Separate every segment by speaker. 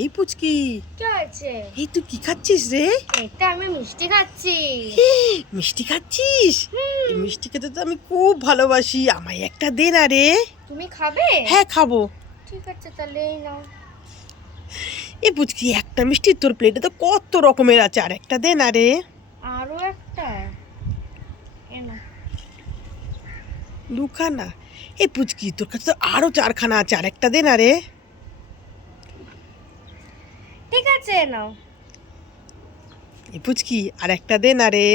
Speaker 1: এই পুচকি
Speaker 2: কি
Speaker 1: এই তুই কি খাচ্ছিস রে?
Speaker 2: এটা আমি মিষ্টি খাচ্ছি।
Speaker 1: মিষ্টি খাচ্ছিস? এই মিষ্টি খেতে তো আমি খুব ভালোবাসি। আমায় একটা দে না রে।
Speaker 2: তুমি খাবে?
Speaker 1: হ্যাঁ খাব।
Speaker 2: ঠিক আছে তাহলে এই নাও।
Speaker 1: এই পুচকি একটা মিষ্টি তোর প্লেটে তো কত রকমের আছে আর একটা দে না রে।
Speaker 2: আরও একটা?
Speaker 1: দুখানা। এই পুচকি তোর কাছে তো আরও চারখানা আছে আর একটা দে না রে।
Speaker 2: নাও।
Speaker 1: পুচকি আর একটা দে না রে।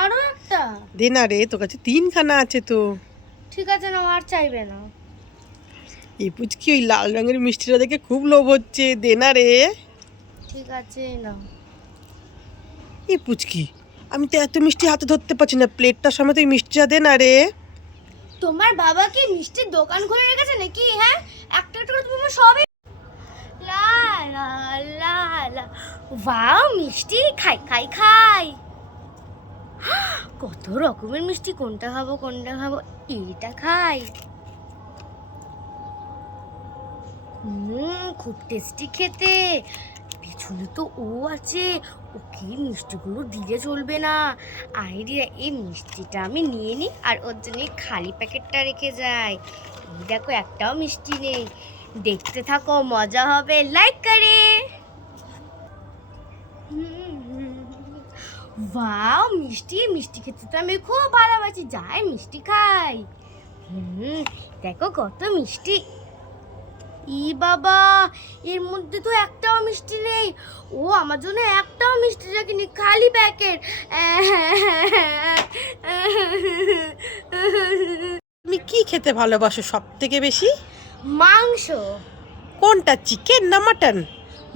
Speaker 2: আরও একটা?
Speaker 1: দে না রে তোর কাছে তিনখানা আছে তো।
Speaker 2: ঠিক আছে নাও আর চাইবে না।
Speaker 1: এই পুচকি ওই লাল রঙের মিষ্টিটা দেখে খুব লোভ হচ্ছে দে না রে।
Speaker 2: ঠিক আছে এই
Speaker 1: পুচকি আমি তো এত মিষ্টি হাতে ধরতে পারছি না প্লেটটার সময় ওই মিষ্টিটা দে না রে।
Speaker 2: তোমার বাবা কি মিষ্টির দোকান খুলে রেখেছে নাকি হ্যাঁ একটা একটা করে তুমি সবই লা লা লা লা ওয়াও, মিষ্টি, খাই খাই খাই। কত রকমের মিষ্টি, কোনটা খাব কোনটা খাব, এইটা খাই। হুম খুব টেস্টি খেতে। পেছনে তো ও আছে, ওকে মিষ্টিগুলো দিলে চলবে না। আইডিয়া এই মিষ্টিটা আমি নিয়ে নিই আর ওর জন্য খালি প্যাকেটটা রেখে যাই। এই দেখো, একটাও মিষ্টি নেই। দেখতে থাকো, মজা হবে লাইক করে। ওয়াও মিষ্টি মিষ্টি খেতে তো আমি খুব ভালোবাসি। যাই মিষ্টি খাই। হুম দেখো কত মিষ্টি। ই বাবা এর মধ্যে তো একটাও মিষ্টি নেই। ও আমার জন্য একটাও মিষ্টি রাখিনি খালি প্যাকেট।
Speaker 1: তুমি কি খেতে ভালোবাসো সব থেকে বেশি?
Speaker 2: মাংস।
Speaker 1: কোনটা চিকেন না মাটন?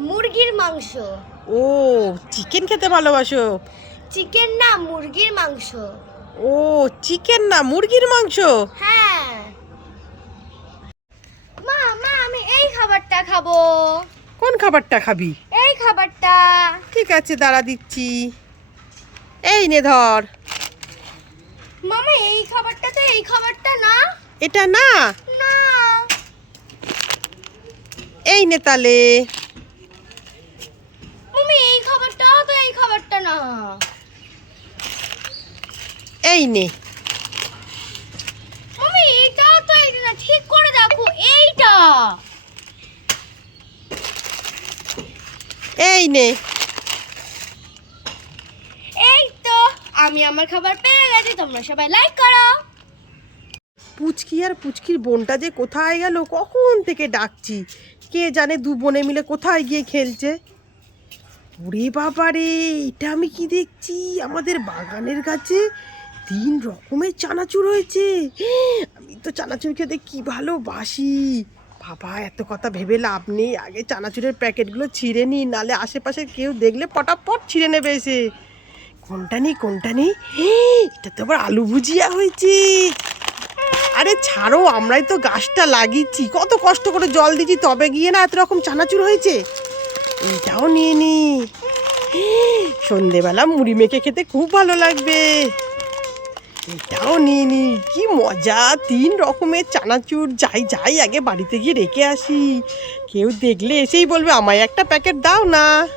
Speaker 2: মুরগির মাংস।
Speaker 1: ও চিকেন খেতে ভালোবাসো?
Speaker 2: চিকেন না মুরগির মাংস।
Speaker 1: ও চিকেন না মুরগির মাংস?
Speaker 2: হ্যাঁ। মা মা আমি এই খাবারটা খাব।
Speaker 1: কোন খাবারটা খাবি?
Speaker 2: এই খাবারটা।
Speaker 1: ঠিক আছে দাঁড়া দিচ্ছি। এই নে ধর।
Speaker 2: মামা এই খাবারটা তো এই খাবারটা না?
Speaker 1: এটা না?
Speaker 2: না।
Speaker 1: এই নে তালে
Speaker 2: মামি এই খাবারটা তো এই খাবারটা না।
Speaker 1: এই নে।
Speaker 2: মামি এটা তো এটা না ঠিক করে দেখো এইটা।
Speaker 1: এই নে।
Speaker 2: এই তো আমি আমার খাবার পেয়ে গেছি তোমরা সবাই লাইক করো।
Speaker 1: পুচকি আর পুচকির বোনটা যে কোথায় গেল কখন থেকে ডাকছি? কে জানে দু বোনে মিলে কোথায় গিয়ে খেলছে? ওরে বাবা রে, এটা আমি কি দেখছি? আমাদের বাগানের কাছে তিন রকমের চানাচুর হয়েছে। আমি তো চানাচুর খেতে কি ভালোবাসি। বাবা, এত কথা ভেবে লাভ নেই। আগে চানাচুরের প্যাকেটগুলো ছিঁড়ে নিই, নালে আশেপাশে কেউ দেখলে পটাপট ছিঁড়ে নেবে এসে। কোনটা নেই কোনটা নেই? এটা তো আবার আলু ভুজিয়া হয়েছে। আরে ছাড়ো, আমরাই তো গাছটা লাগিয়েছি। কত কষ্ট করে জল দিচ্ছি তবে গিয়ে না এত রকম চানাচুর হয়েছে? এইটাও নিয়ে নি। সন্ধেবেলা মুড়ি মেখে খেতে খুব ভালো লাগবে। এটাও নিয়ে নি। কি মজা। তিন রকমের চানাচুর। যাই যাই, আগে বাড়িতে গিয়ে রেখে আসি। কেউ দেখলে এসেই বলবে, আমায় একটা প্যাকেট দাও না।